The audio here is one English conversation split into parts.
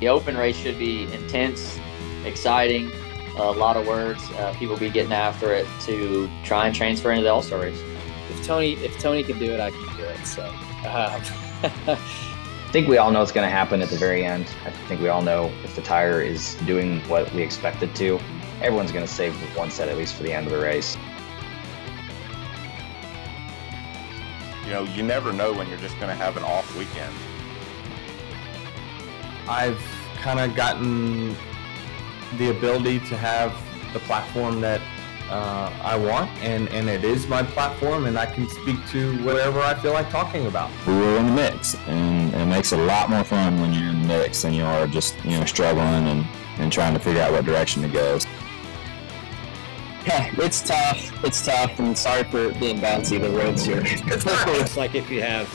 The open race should be intense, exciting, a lot of words. People be getting after it to try and transfer into the All-Star race. If Tony can do it, I can do it. So I think we all know what's going to happen at the very end. I think we all know if the tire is doing what we expect it to, everyone's going to save one set at least for the end of the race. You know, you never know when you're just going to have an off weekend. I've kind of gotten the ability to have the platform that I want, and it is my platform, and I can speak to whatever I feel like talking about. We were in the mix, and it makes it a lot more fun when you're in the mix than you are just, struggling and trying to figure out what direction to go. Yeah, it's tough, and sorry for being bouncy, the roads here. It's like if you have,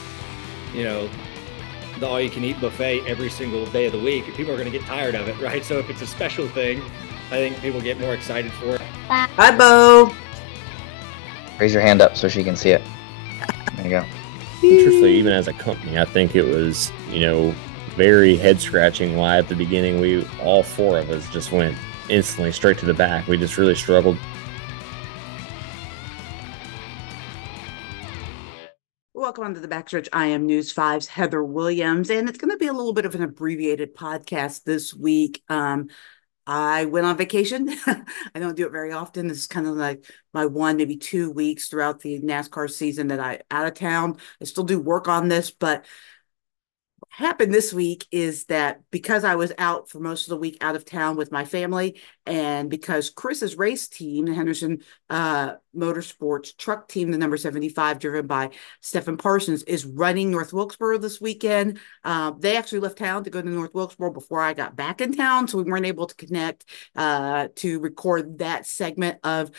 the all-you-can-eat buffet every single day of the week, people are going to get tired of it, right? So if it's a special thing, I think people get more excited for it. Hi, Bo. Raise your hand up so she can see it. There you go. Truthfully, even as a company, I think it was, very head-scratching why at the beginning all four of us just went instantly straight to the back. We just really struggled. Welcome on to the Backstretch. I am News 5's Heather Williams, and it's going to be a little bit of an abbreviated podcast this week. I went on vacation. I don't do it very often. This is kind of like my 1, maybe 2 weeks throughout the NASCAR season that I'm out of town. I still do work on this, but what happened this week is that because I was out for most of the week out of town with my family, and because Chris's race team, the Henderson Motorsports truck team, the number 75, driven by Stephen Parsons, is running North Wilkesboro this weekend. They actually left town to go to North Wilkesboro before I got back in town, so we weren't able to connect to record that segment of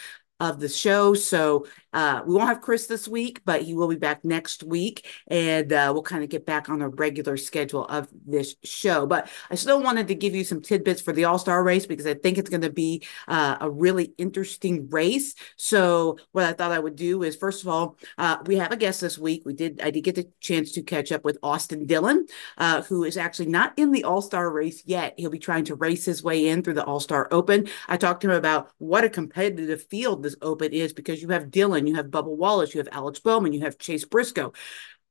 the show. So we won't have Chris this week, but he will be back next week, and we'll kind of get back on a regular schedule of this show. But I still wanted to give you some tidbits for the All-Star race because I think it's going to be a really interesting race. So what I thought I would do is, first of all, we have a guest this week. I did get the chance to catch up with Austin Dillon, who is actually not in the All-Star race yet. He'll be trying to race his way in through the All-Star Open. I talked to him about what a competitive field this Open is, because you have Dillon, you have Bubba Wallace, you have Alex Bowman, you have Chase Briscoe,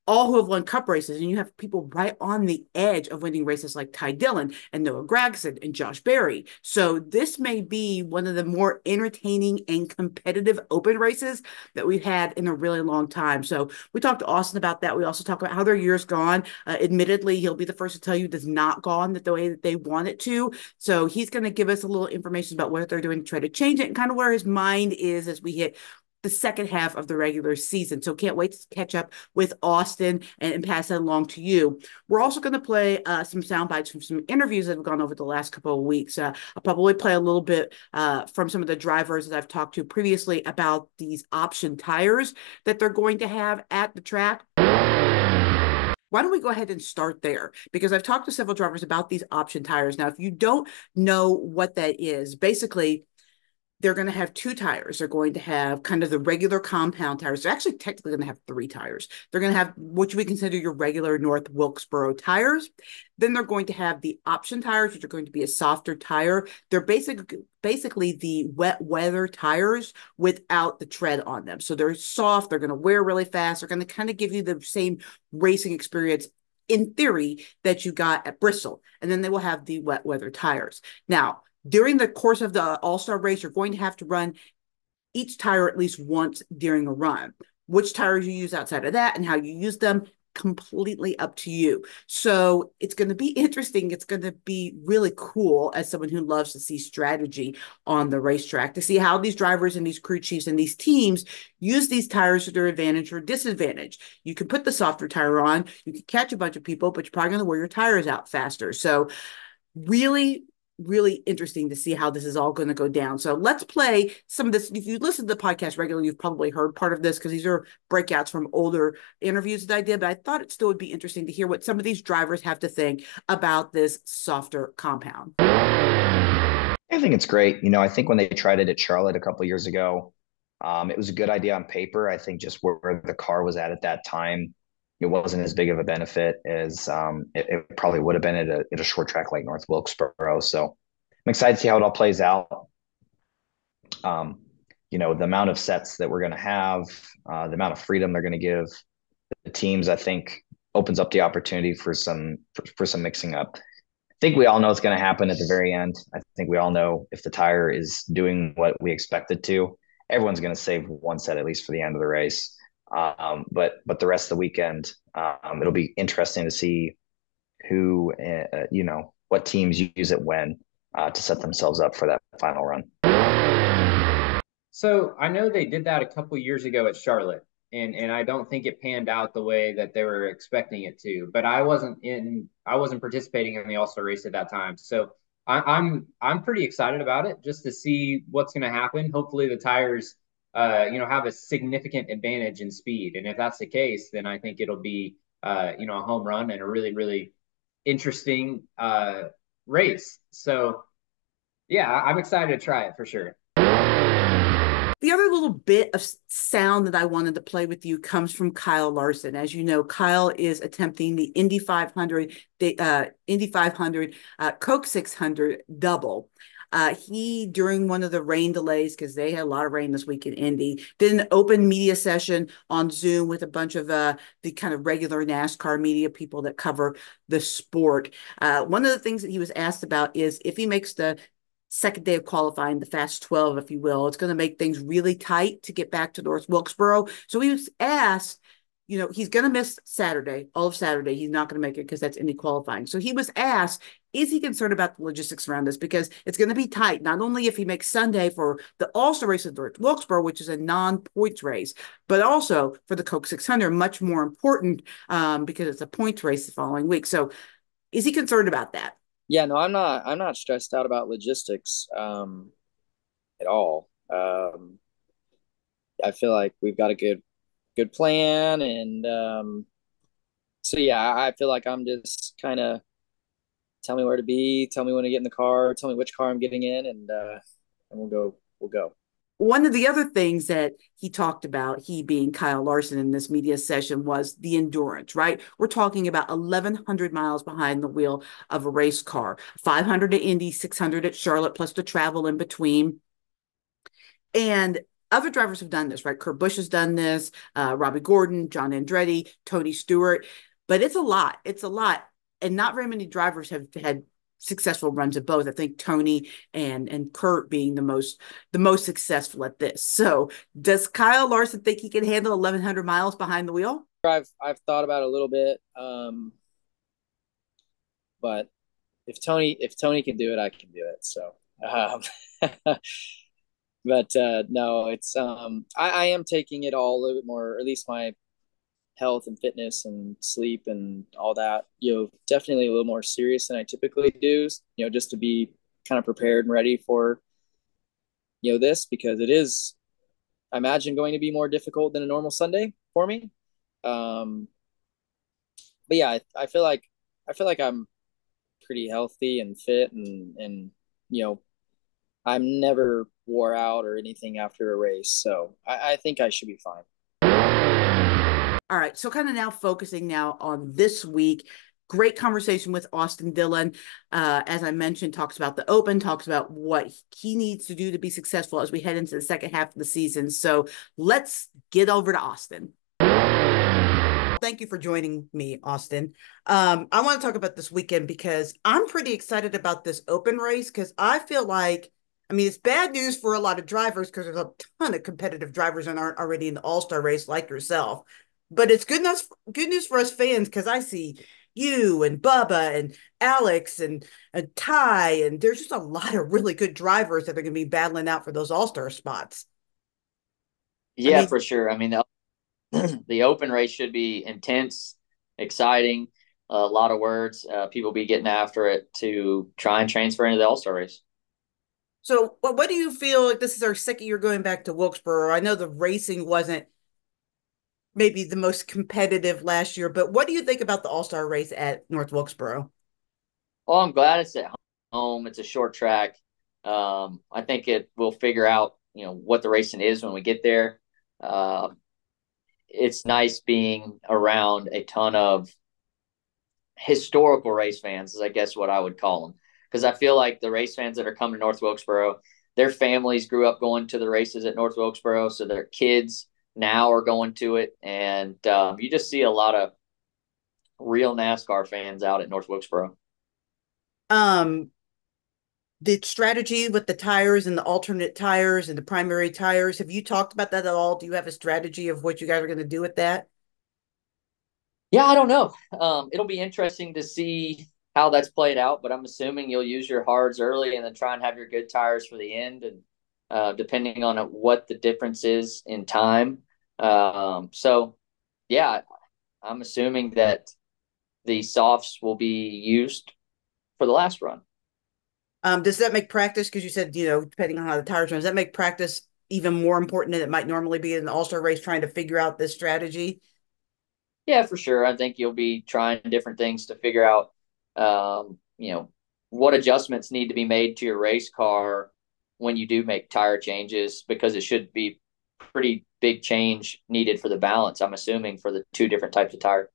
all who have won cup races, and you have people right on the edge of winning races like Ty Dillon and Noah Gragson and Josh Berry. So this may be one of the more entertaining and competitive Open races that we've had in a really long time. So we talked to Austin about that. We also talked about how their year's gone. Admittedly, he'll be the first to tell you it has not gone the way that they want it to. So he's going to give us a little information about what they're doing to try to change it and kind of where his mind is as we hit the second half of the regular season. So can't wait to catch up with Austin and pass that along to you. We're also going to play some sound bites from some interviews that have gone over the last couple of weeks. I'll probably play a little bit from some of the drivers that I've talked to previously about these option tires that they're going to have at the track. Why don't we go ahead and start there? Because I've talked to several drivers about these option tires. Now, if you don't know what that is, basically, they're going to have 2 tires. They're going to have kind of the regular compound tires. They're actually technically going to have 3 tires. They're going to have what we consider your regular North Wilkesboro tires. Then they're going to have the option tires, which are going to be a softer tire. They're basically the wet weather tires without the tread on them. So they're soft. They're going to wear really fast. They're going to kind of give you the same racing experience in theory that you got at Bristol. And then they will have the wet weather tires. Now, during the course of the All-Star race, you're going to have to run each tire at least once during a run. Which tires you use outside of that and how you use them, completely up to you. So it's going to be interesting. It's going to be really cool as someone who loves to see strategy on the racetrack, to see how these drivers and these crew chiefs and these teams use these tires to their advantage or disadvantage. You can put the softer tire on, you can catch a bunch of people, but you're probably going to wear your tires out faster. So really interesting to see how this is all going to go down. So let's play some of this. If you listen to the podcast regularly, you've probably heard part of this because these are breakouts from older interviews that I did, but I thought it still would be interesting to hear what some of these drivers have to think about this softer compound. I think it's great. I think when they tried it at Charlotte a couple of years ago, it was a good idea on paper. I think just where the car was at that time, it wasn't as big of a benefit as it probably would have been at a short track like North Wilkesboro. So I'm excited to see how it all plays out. The amount of sets that we're going to have, the amount of freedom they're going to give the teams, I think opens up the opportunity for some mixing up. I think we all know it's going to happen at the very end. I think we all know if the tire is doing what we expect it to, everyone's going to save one set at least for the end of the race. But the rest of the weekend, it'll be interesting to see who, what teams use it when to set themselves up for that final run. So I know they did that a couple years ago at Charlotte, and I don't think it panned out the way that they were expecting it to. But I wasn't participating in the All-Star race at that time, so I'm pretty excited about it just to see what's going to happen. Hopefully the tires, have a significant advantage in speed, and if that's the case, then I think it'll be a home run and a really, really interesting race. So yeah, I'm excited to try it for sure. The other little bit of sound that I wanted to play with you comes from Kyle Larson. As you know, Kyle is attempting the Indy 500, Coke 600 double. He, during one of the rain delays, because they had a lot of rain this week in Indy, did an open media session on Zoom with a bunch of the kind of regular NASCAR media people that cover the sport. One of the things that he was asked about is if he makes the second day of qualifying, the Fast 12, if you will, it's going to make things really tight to get back to North Wilkesboro. So he was asked, he's going to miss Saturday, all of Saturday. He's not going to make it because that's Indy qualifying. So he was asked, is he concerned about the logistics around this? Because it's going to be tight, not only if he makes Sunday for the All-Star race at North Wilkesboro, which is a non-points race, but also for the Coke 600, much more important because it's a points race the following week. So is he concerned about that? Yeah, no, I'm not stressed out about logistics at all. I feel like we've got a good plan, and so yeah, I feel like I'm just kind of tell me where to be, tell me when to get in the car, tell me which car I'm getting in, and we'll go. One of the other things that he talked about, he being Kyle Larson in this media session, was the endurance, right? We're talking about 1,100 miles behind the wheel of a race car, 500 at Indy, 600 at Charlotte, plus the travel in between. And other drivers have done this, right? Kurt Busch has done this, Robbie Gordon, John Andretti, Tony Stewart, but it's a lot. It's a lot. And not very many drivers have had successful runs of both. I think Tony and Kurt being the most successful at this. So does Kyle Larson think he can handle 1,100 miles behind the wheel? I've thought about it a little bit, but if Tony can do it, I can do it. So, but no, it's I am taking it all a little bit more, or at least my health and fitness and sleep and all that, definitely a little more serious than I typically do, just to be kind of prepared and ready for, this, because it is, I imagine, going to be more difficult than a normal Sunday for me. But yeah, I feel like I'm pretty healthy and fit, and I'm never wore out or anything after a race. So I think I should be fine. All right, so kind of now focusing now on this week. Great conversation with Austin Dillon. As I mentioned, talks about the Open, talks about what he needs to do to be successful as we head into the second half of the season. So let's get over to Austin. Thank you for joining me, Austin. I want to talk about this weekend because I'm pretty excited about this Open race because I feel like, it's bad news for a lot of drivers because there's a ton of competitive drivers that aren't already in the All-Star race like yourself. But it's good news for us fans because I see you and Bubba and Alex and Ty, and there's just a lot of really good drivers that are going to be battling out for those All-Star spots. Yeah, for sure. The Open race should be intense, exciting, a lot of words. People be getting after it to try and transfer into the All-Star race. So what do you feel like? This is our second year going back to Wilkesboro. I know the racing wasn't maybe the most competitive last year, but what do you think about the All-Star race at North Wilkesboro? Well, I'm glad it's at home. It's a short track. I think we'll figure out, what the racing is when we get there. it's nice being around a ton of historical race fans, is I guess what I would call them. Because I feel like the race fans that are coming to North Wilkesboro, their families grew up going to the races at North Wilkesboro, so their kids now are going to it. And you just see a lot of real NASCAR fans out at North Wilkesboro. The strategy with the tires and the alternate tires and the primary tires, have you talked about that at all? Do you have a strategy of what you guys are going to do with that? Yeah, I don't know. It'll be interesting to see how that's played out, but I'm assuming you'll use your hards early and then try and have your good tires for the end, and depending on what the difference is in time. So, yeah, I'm assuming that the softs will be used for the last run. Does that make practice, because you said, depending on how the tires run, does that make practice even more important than it might normally be in the All-Star race, trying to figure out this strategy? Yeah, for sure. I think you'll be trying different things to figure out, what adjustments need to be made to your race car when you do make tire changes, because it should be pretty big change needed for the balance, I'm assuming, for the two different types of tire.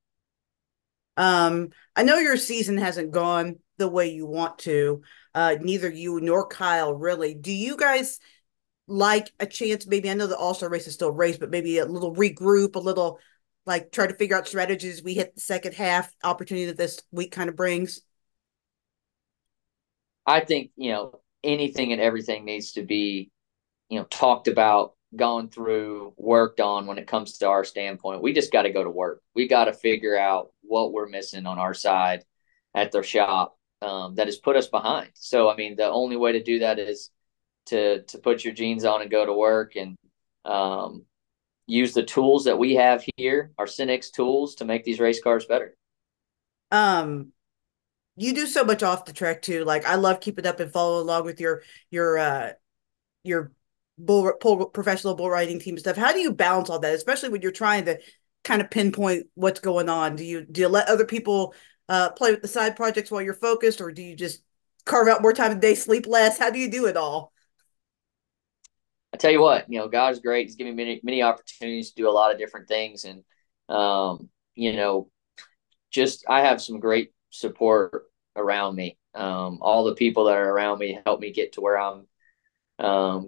I know your season hasn't gone the way you want to. Neither you nor Kyle, really. Do you guys like a chance? Maybe, I know the All-Star race is still a race, but maybe a little regroup, a little like try to figure out strategies. We hit the second half opportunity that this week kind of brings. I think, anything and everything needs to be, talked about, gone through, worked on when it comes to our standpoint. We just got to go to work. We got to figure out what we're missing on our side at the shop that has put us behind. So, I mean, the only way to do that is to put your jeans on and go to work, and use the tools that we have here, our Cynics tools, to make these race cars better. You do so much off the track too. Like, I love keeping up and following along with your professional bull riding team stuff. How do you balance all that, especially when you're trying to kind of pinpoint what's going on? Do you let other people play with the side projects while you're focused, or do you just carve out more time a day, sleep less? How do you do it all? I tell you what, God is great. He's given me many opportunities to do a lot of different things. And, just I have some great support around me. All the people that are around me help me get to where I'm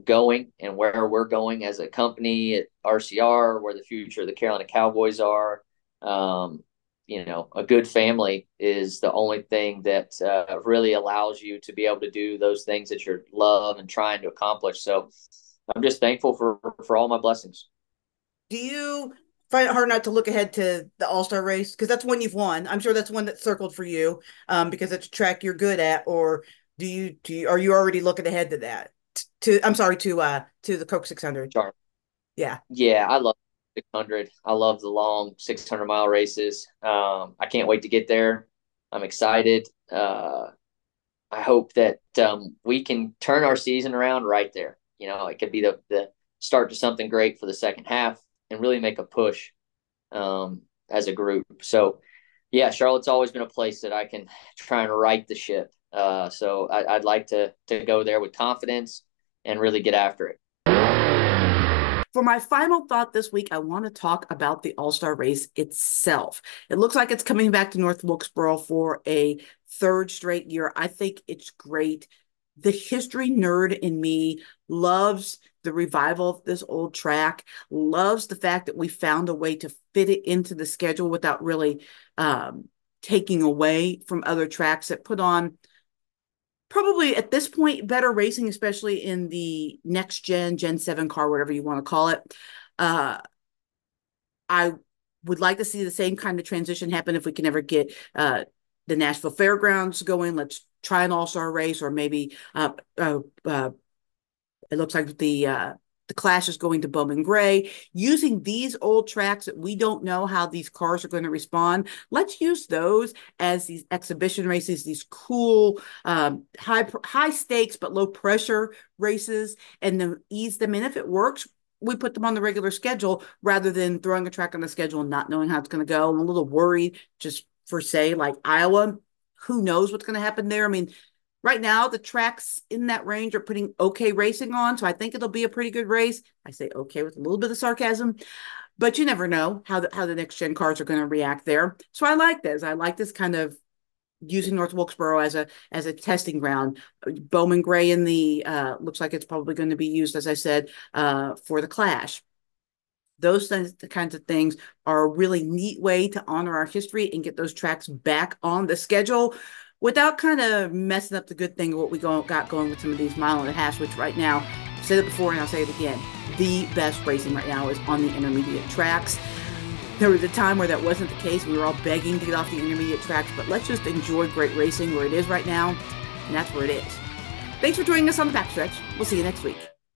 going and where we're going as a company at RCR, where the future of the Carolina Cowboys are. A good family is the only thing that really allows you to be able to do those things that you love and trying to accomplish. So I'm just thankful for all my blessings. Do you find it hard not to look ahead to the All-Star race? Because that's one you've won. I'm sure that's one that's circled for you, because it's a track you're good at. Or are you already looking ahead to that? To the Coke 600. Sure. Yeah. Yeah, I love 600. I love the long 600-mile races. I can't wait to get there. I'm excited. I hope that we can turn our season around right there. It could be the start to something great for the second half and really make a push as a group. So, yeah, Charlotte's always been a place that I can try and right the ship. So I'd like to go there with confidence and really get after it. For my final thought this week, I want to talk about the All-Star race itself. It looks like it's coming back to North Wilkesboro for a third straight year. I think it's great. The history nerd in me loves the revival of this old track, loves the fact that we found a way to fit it into the schedule without really taking away from other tracks that put on probably at this point better racing, especially in the next Gen 7 car, whatever you want to call it. I would like to see the same kind of transition happen if we can ever get the Nashville Fairgrounds going. Let's try an all-star race, or maybe it looks like the Clash is going to Bowman Gray. Using these old tracks that we don't know how these cars are going to respond, let's use those as these exhibition races, these cool high stakes but low pressure races, and then ease them in. If it works, we put them on the regular schedule rather than throwing a track on the schedule and not knowing how it's going to go. I'm a little worried just for, say, like Iowa. Who knows what's going to happen there? I mean, right now, the tracks in that range are putting okay racing on, so I think it'll be a pretty good race. I say okay with a little bit of sarcasm. but you never know how the next gen cars are going to react there. So I like this. I like this kind of using North Wilkesboro as a testing ground. Bowman Gray in the looks like it's probably going to be used, as I said, for the Clash. Those kinds of things are a really neat way to honor our history and get those tracks back on the schedule without kind of messing up the good thing of what we got going with some of these mile and a half, which right now, I've said it before and I'll say it again, the best racing right now is on the intermediate tracks. There was a time where that wasn't the case. We were all begging to get off the intermediate tracks, but let's just enjoy great racing where it is right now, and that's where it is. Thanks for joining us on the Backstretch. We'll see you next week.